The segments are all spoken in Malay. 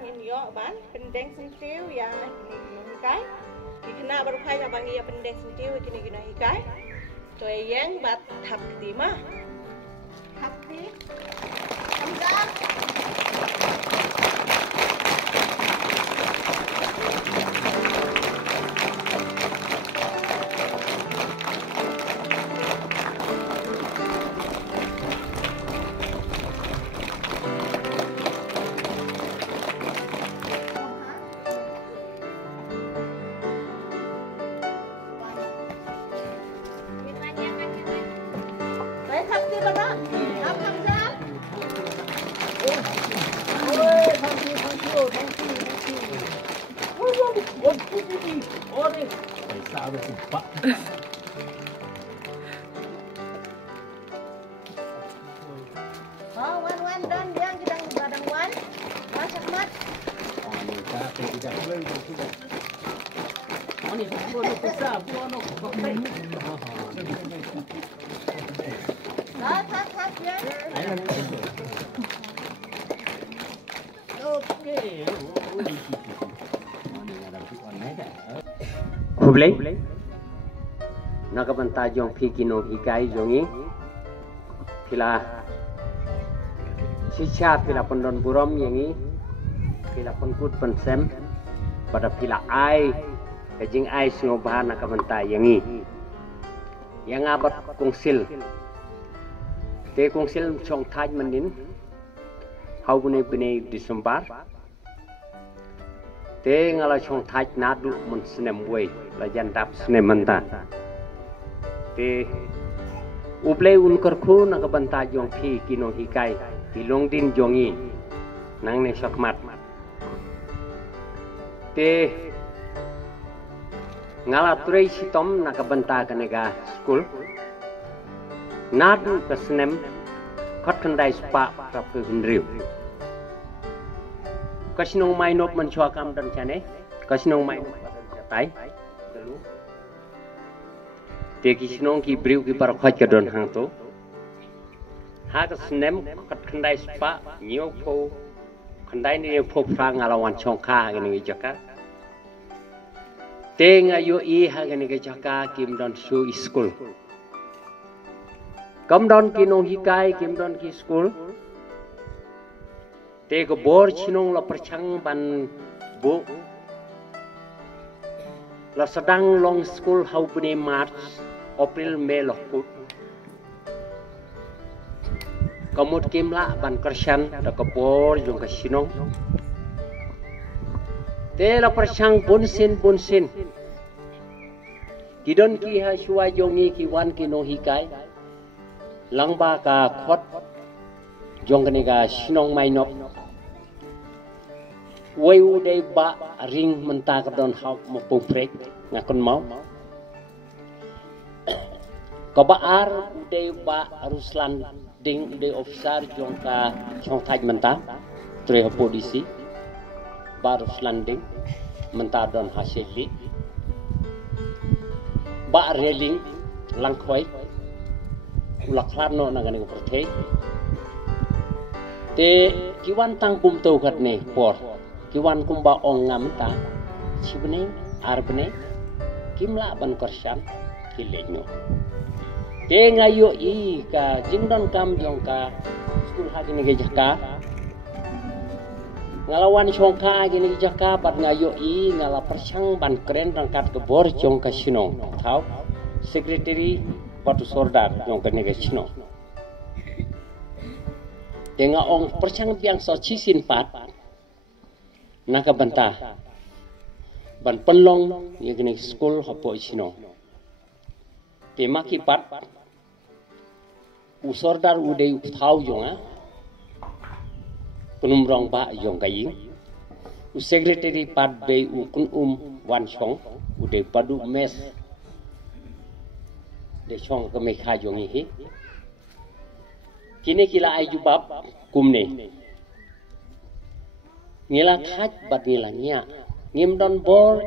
ini yo ban pendeng sentiu ya ini kai di kena baru kai abang iya pendeng sentiu kini hikai to yang bat thap di mah thap di hamzah Oh, wan dan yang kita badang wan, masak mat. Oh, ini tidak boleh tidak. Oh, ini boleh besar, boleh kopi. Sat ya. Oke. Kublai nakabanta jong fikino hikai jongi pila sisha pila pendon burom yangi pila pengkut pensem pada pila ai kajing ai singobahan nakabanta yangi yang abat kongsil te kongsil chong thaj manin hau bune disembar te ngala chong thaj nadu mun snem way la jantap snem manta te uplay unkar khu nakabanta jong phi kino hikai hilong din jongi nang ne shakmat te ngala turei sitom nakabanta kanega school nadu ka snem khot khandai spa prapu hinriu kasinong mainop man chwa kam dan chane kasinong mainop tai dulu te kasinong ki briu ki par khoj ka don hang to ha ka snem khat khandai spa nyo po khandai ni pho phra ngalawan chong kha ga ni jaka te ngayo I ha ga ni ga jaka kim don su school kam don ki no hikai kim don ki school te ko bor chinong la perchang ban bu la sedang long school hau pune March April May lokut kamut kimla ban kershan da ko bor jong ka chinong te la perchang bunsin kidon ki ha shuwa jongi ki wan ki no hikai langba ka khot jong ka ni ga chinong mainop way uday ba ring menta ka don hau mo pufrek ngakon mau ko ba ar uday ba ruslan ding uday officer jong ka chong thaj menta tre polisi ba ruslan ding menta don haseli ba reling langkhoi ulaklan no nagani ko prothe te kiwan tang kum to khat ne por kiwan kumba ong ngamta sibne arbne kimla ban korsan kilegno te ngayo I ka jingdon kam jong ka school ha gini ge jaka ngalawan chongka gini ge jaka bat ngayo I ngala persang ban keren rangkat ke bor jong ka sinong thau secretary batu sordar jong ka ni ge sinong te nga ong persang biang so chisin pat nakabanta ban penlong yegni school hapo isino tema ki pat usordar udai thau jonga penumrong ba jong kaying u secretary pat be u kun wan chong udai padu mes de chong ka me kha jongi hi kini kila ai jubab kumne ngila khaj bat ngila nya ngim don bor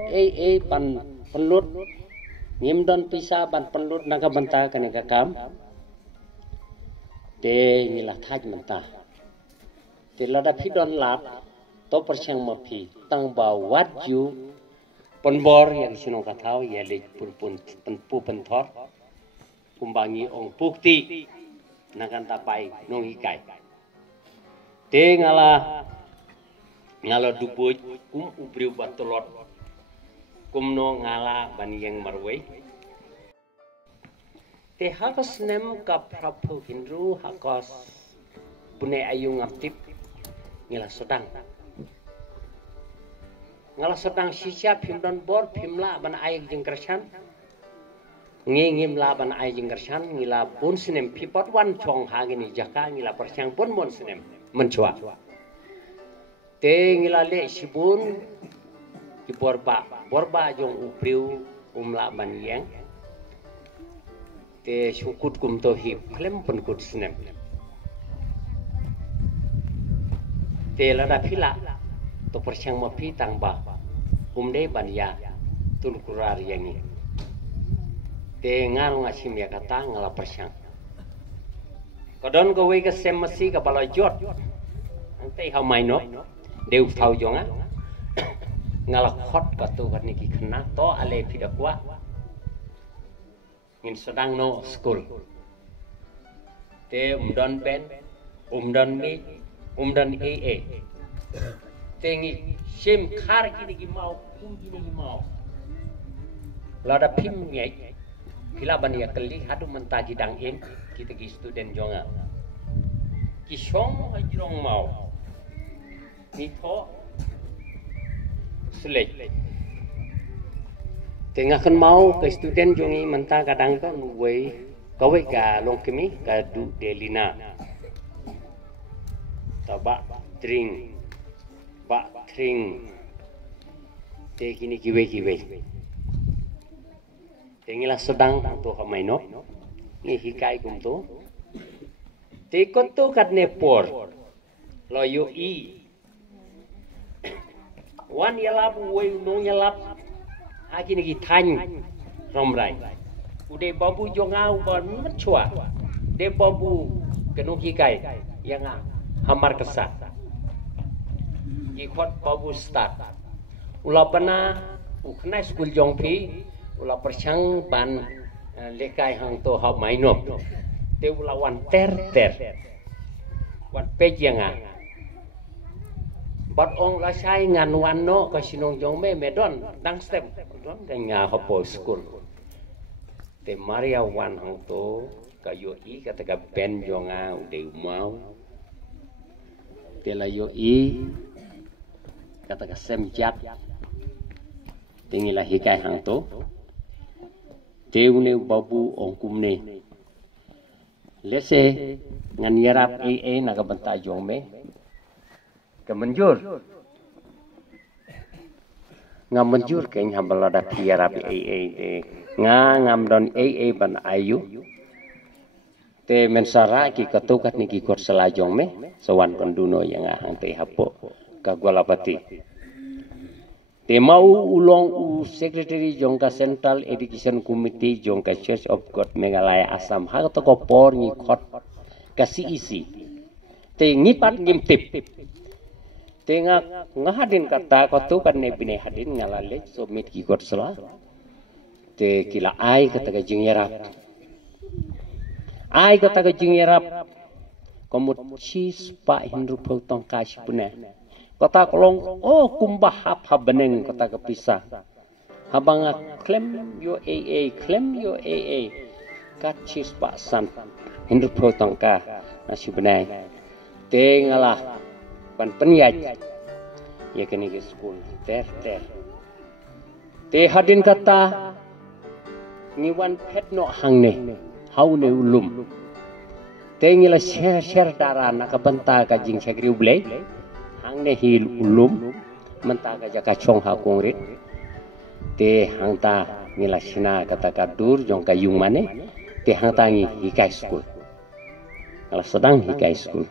ban penlut ngim don pisa ban penlut naga banta kaneka kam te ngila khaj menta te lada phidon lat to persiang mapi tang ba wat ju penbor yang sinong katau ya le pun penthor kumbangi ong bukti nakan tapai nong ikai te ngala dubuj ubriu batolot kumno ngala ban yang marwei te hakas nem ka prapu hinru hakas pune ayung aptip ngila sedang sisya phimdan bor phimla ban ayek jengkersan ngim la ban ay jengkersan ngila pun sinem pipot wan chong hagini jaka ngila persiang pun mon sinem menchua te ngila le sibun ki borba jong upriu umla ban yang te syukut kum to hip klem pun kut sinem te lada phila to persiang mapi tang ba umde ban ya tul kurar yangi te ngal ngasim ya kata ngala persiang kodon go we ka sem masi ka bala jot ante ha maino deu thau jonga ngala khot ka tu kan niki khna to ale phidakwa ngin sedang no school te umdan pen umdan mi umdan ee tengi sim khar kini ki mau kum kini ki mau lada phim nyai khila bania kali hadu mentagi dang em kita ki student jonga ki song ajrong mau ni tho selek tengah kan mau ke student jongi menta kadang kan wei kawe ka long kemi ka du delina tabak drink bak tring te kini kiwe tengilah sedang to hamaino ni hikai kum to te konto katne por lo yo i wan yalap we no yalap akini ki than romrai ude babu jongau ban machwa de babu kenu hikai yang hamar kesat ikut babu start ula bana ukna school jongpi ula persiang ban lekai hang to ha mainop te ula wan ter wan pejanga bat ong la sai ngan wan no ka sinong jong me medon dang step don denga hopo school te maria wan hang to kayo i kata ka ben jonga ude mau te la yo i kata ka semjat tingilah hikai hang to teune babu ongkumne lese ngan yarap ee naga banta jongme kemenjur ngamenjur keng habalada yarap ee de ngam don ee ban ayu te mensara ki katukat ni ki kor selajong me sawan konduno yang ahang te hapo kagwalapati te mau ulong u secretary jongka Central Education Committee jongka Church of God Meghalaya Assam ha to ko por ni khot kasi isi te ngipat ngimtip te ngahadin kata ko tu kan ne bine hadin ngalale submit ki kor sela te kila ai kata ka jingyarap ai kata ka jingyarap komut chis pa hindu potong kash pune kota kolong kumbah hap habeneng kota kepisah habang claim yo aa kachis pak san hindu potong ka nasi benai tengalah pan penyaj ya kini ke school ter te hadin kata ngiwan pet no hangne haune ulum tengila share dara nakabanta ka jing sagri ublay hangne hil ulum menta ka jaka chong ha kongrit te hangta ngila sina kata kadur jong ka yung mane te hangta ngi hikai school kala sedang hikai school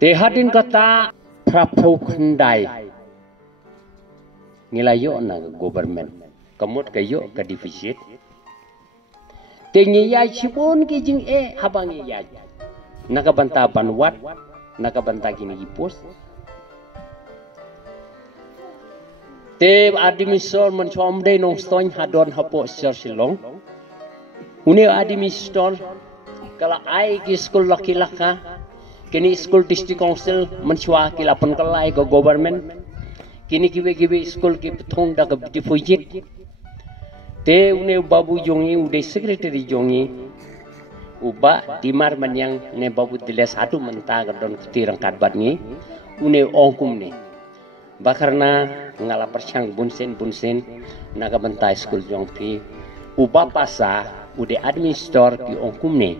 te hadin kata prapo khandai ngila yo na government kamut kayo ka deficit tengi yai sipon ki jing habang yai nakabanta banwat nakabanta kini ipos te administrator menchom de nong stoin hadon hapo silong une administrator kala ai ki school laki-laka kini school district council menchwa ki lapan kalai go government kini kibe school ki thong da ka deposit te une babu jongi ude secretary jongi uba dimar manyang ne babu diles atu menta gadon ketirang kadbat ni une ongkum ne bakarna ngala persang bunsen naga bentai school jongpi uba pasa ude administrator ki ongkum ne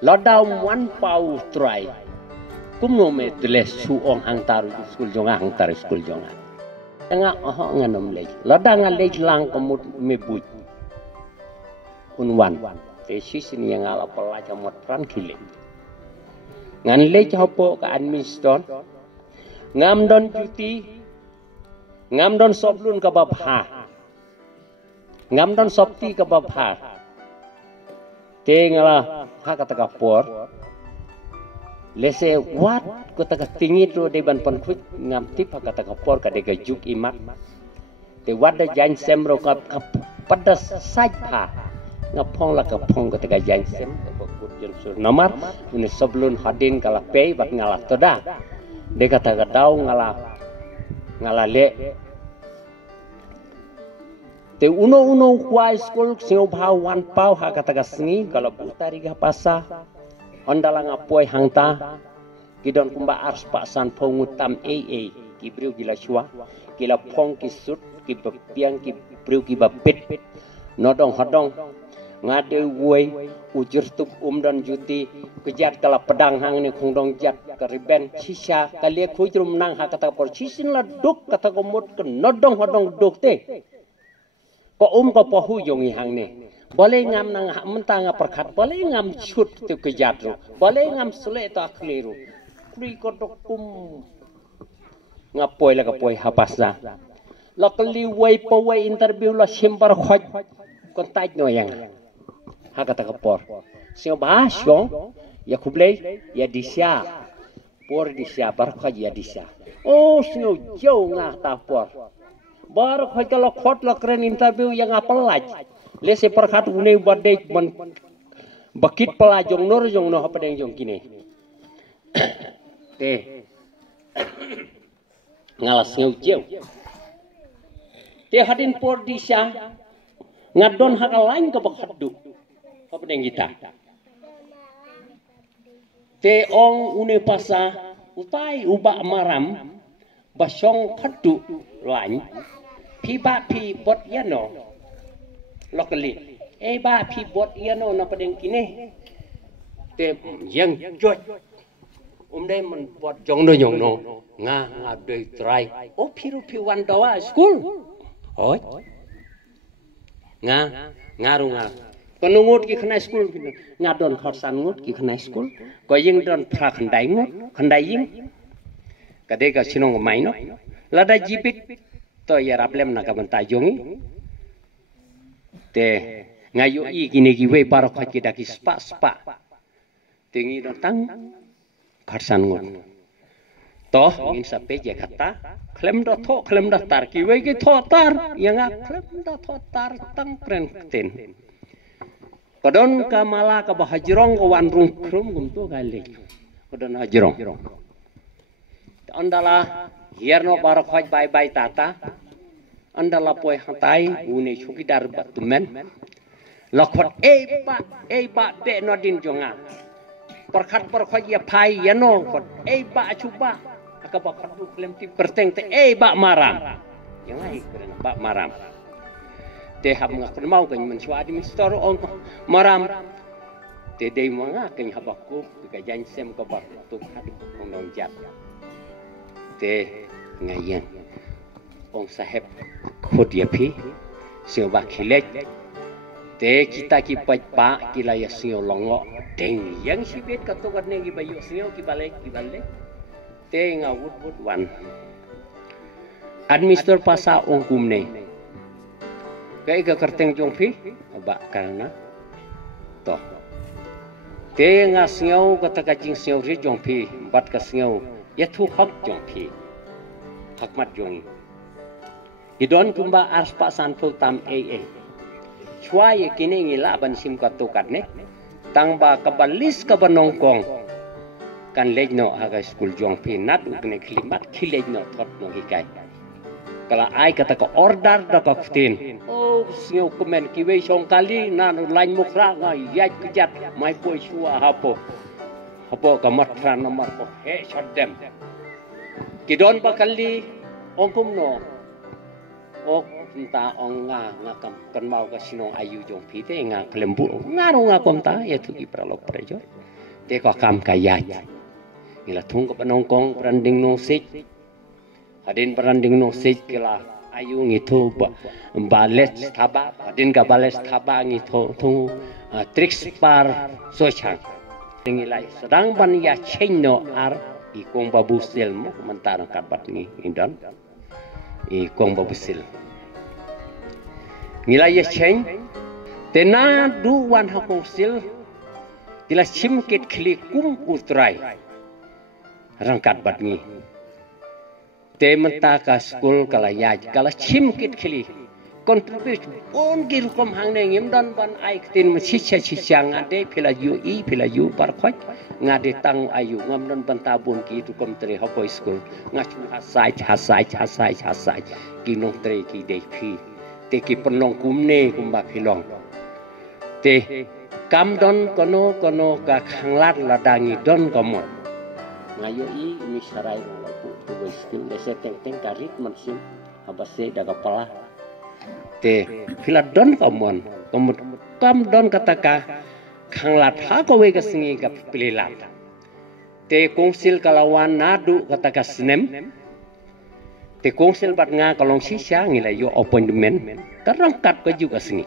lodam wan pau try kumno me diles su ong hangtar school jonga tengah nganom lej lodang lej lang komut me buj unwan tesis ini yang ngala pelajar mot pran kile ngan lej hopo ka administrator ngam don cuti ngam don soblun ka babha ngam don sopti ka babha te ngala ha kata ka por lese wat ko ta ka tingit ro de ban pan khut ngam tip ha kata ka por ka de ka juk imat te wat da jan semro ka pedas sajpa ngapong la ka pong ka ta jan sem ko kut jen sur nomor ini soblun hadin kala pay bat ngala toda de kata gadau ngala le te uno kwa school sing bha wan pau ha kata gasni kala putari ga pasa ondala ngapoi hangta kidon kumba ars pasan pongutam aa ki briu gila shwa kila pong ki sut ki piang ki briu ki bapit nodong hodong ngade woi ujur tup dan juti kejat kala pedang hang ni khongdong jat kariben sisa kali khujrum nang ha kata por sisin la duk kata komut ke nodong hodong duk te ko ko pohu yongi hang ni boleh ngam nang mentanga perkhat boleh ngam chut tu kejat ro boleh ngam sule ta khliru kri ko kum ngapoi la ka poi hapasa lokali woi po woi interview la simbar khoj kontak no yang ha kata kapor sing bahasong ya kublei ya disya por disya bar khoj ya disya oh sing jauh ngah ta por bar khoj kalau khot la kren interview yang apelaj lese perkhat une badek man bakit pelajong nor jong no apa deng jong kini te ngalas ngau jauh te hadin por disya ngadon hak lain ke bakhaddu apa deng kita te ong une pasa utai uba maram basong khaddu lain pi ba pi bot yano lokali ba pi bot yano na padeng kini te yang joj dai man bot jong no jong no nga dei try o piru pi wan dawa school oi ngaru penungut ki kena school ngadon khorsan ngut ki kena school ko ying don phra khandai ngut khandai ying kade ka sinong mai no lada jipit to ya rablem na ka banta jongi te ngayo i kini ki we par khat ki daki spa tingi don tang khorsan ngut to ngin sape je khata klem do tho klem da tar ki we ki tho tar yang klem da tho tar tang pren ten kodon kamala ka bahajrong ko wan rung krum gum to gali kodon hajrong andala hierno bar khoj bye tata andala poi hatai une chukidar batumen lokhot e ba be nodin jonga perkhat khoj ya phai yano khot ba chuba ka bakhat du klem ti perteng te ba maram yang ai keren ba maram te ham nga mau kan men swadi mistor on maram te dei manga kan habaku ka jan sem ka bak tu hadu ngong jat te ngayen ong saheb khod ya phi sio ba khilek te kita ki pa kila ya sio longo deng yang sibet ka to kan ngi bayu sio ki balek te ngawut wan administrator pasa ong kumne kay ka kerteng jong phi ba kana to te nga siau kata kacing siau ri jong phi bat ka siau ya thu hak jong phi hak mat jong Idon kumba arspa sanful tam AA. Chua ye kini ngila ban sim katukat ne. Tang ba kabalis kabanongkong. Kan lejno aga school jong pinat ukne klimat kilejno thot no hikai. Kala ai kata ka order da ka kutin. Oh singo komen kiwe song kali na lain mukra nga yaj kejat mai poi shua hapo. Hapo ka matra nomor ko he shot them. Kidon bakali ongkum no. Ok ta ong nga kam kan mau ka sinong ayu jong pite nga kelembu nga ro nga kom ta ya tu ipralok prejo te ko kam kaya ngila thung ko panongkong branding no sik adin branding no sik kila ayu ngitho balet thaba adin ka balet thaba ngitho thung tricks par sochang ngila sedang ban ya chenno ar ikong babusil mo mentara kabat ni indon ikong babusil ngila ya chen tena du wan hakong sil kila simkit khli kum utrai rangkat bat ngi te menta ka school kala ya kala simkit khli contribute on gil kom hangne ngim don ban ai tin ma chicha chicha ngade phila yu par khoj ngade tang ayu ngam don ban tabun ki tu kom tre hapo school ngachu hasai ki nong tre ki de phi te ki penong kumne kumba khilong te kam don kono ka khanglat ladangi don komon ngayo i ini sarai lapu tu skill dese teng karit mansim abase daga pala te philat don komon kam don kataka khanglat ha ko we kasingi ka pililat te kongsil kalawan nadu kataka snem te kongsil bat nga kalong sisya ngila yo appointment karangkat ko juga singi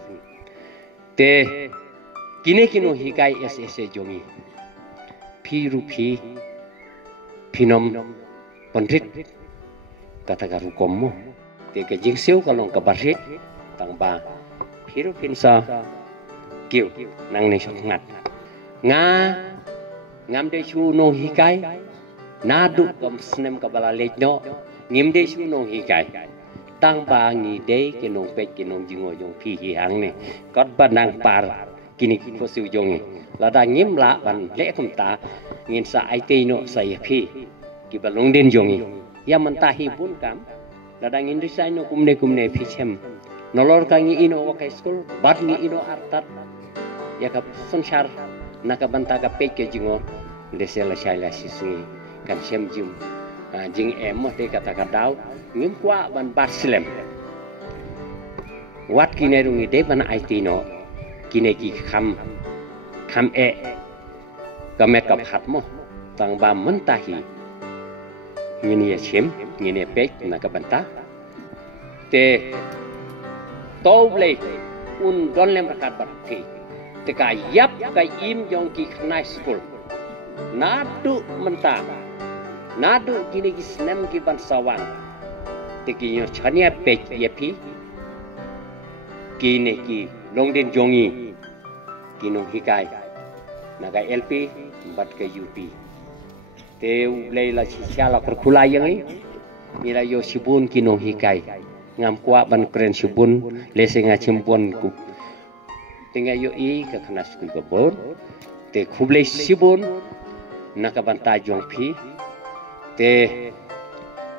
te kino hikai SS jongi pi pinom pandrit kata garukom mo te ka jingsiu kalong kabarit tang ba pi sa kiu nang ne ngat ngam de chu no hikai nadu kam snem kabala lejno ngim de su nong hikai tang ba ngi de kinong pet kinong jingo jong phi hi hang ne kot banang par kini ko su jong la da ngim la ban le kum ta ngin sa ai te no sa ya phi ki balong den jong ya man ta hi bun kam la da ngin design no kumne phi chem nolor ka ngi ino wa kai school bat ngi ino artat ya ka sansar naka banta ka pet ke jingo de sela shaila sisui kan chem jum jing em te kata kadau ngim kwa ban barslem wat kine rungi de ban aitino kine ki kham kamet kap hatmo tang ba mentahi ngini chem ngini pek na ka banta te toble un don lem rakat bat te ka yap ka im jong ki khnai school nadu menta nadu kini ki snem ki ban sawang te ki nyo chania pek yepi kini ki longden jongi kinong hikai naga LP bat ke UP te leila sisiala perkula yang mila yo sibun kinong hikai ngam kwa ban kren sibun lese nga cimpon ku tinga yo i ka khana school ka bor te khuble sibun nakabanta jong phi te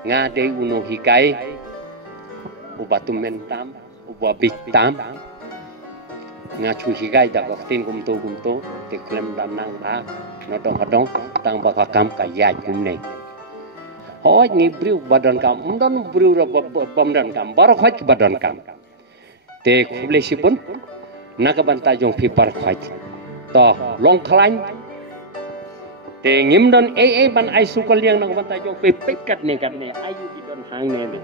nga de uno hikai ubatu mentam ubabik tam nga chu hikai da baktin gumto te klem dam nang ba no dong hadong tang ba ka kam ka ya gumne hoi ni briu badan kam don briu ra bamdan kam bar khaj badan kam te khuble sipun nakabanta jong phi par khaj to long khlain te ngim don ban ai sukol yang nang banta jong pe pekat ne ayu di don hang ne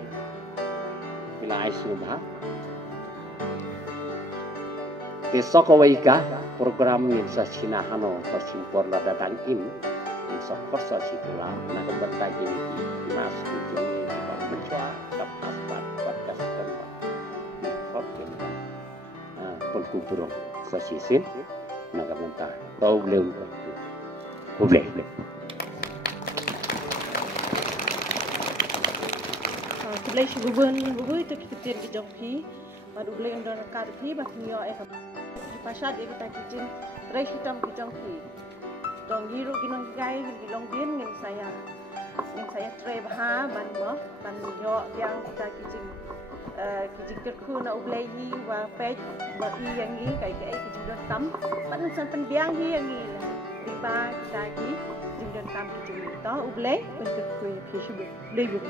bila ai su ba te sokowai ka program yang sa Cina hano persimpor la datang in sok korsa situla na banta gini nas ku mencoba dapat podcast kan di hotel pun kubro sa sisin na banta tau belum boleh. Tulai si bubun itu kita tian ke jongpi, baru boleh undang karpi, baru nyo pasal dia kita kicin, terai hitam ke jongpi. Dong giru ginong gai gilong bin ngin saya tray bah ban yo yang kita kicin kerku na ublehi wa pej ba i yang ni kai kicin don kam ban san pen biang hi yang ni riba kita ki kicin don kam kicin to uble untuk kerku ya kishu lebih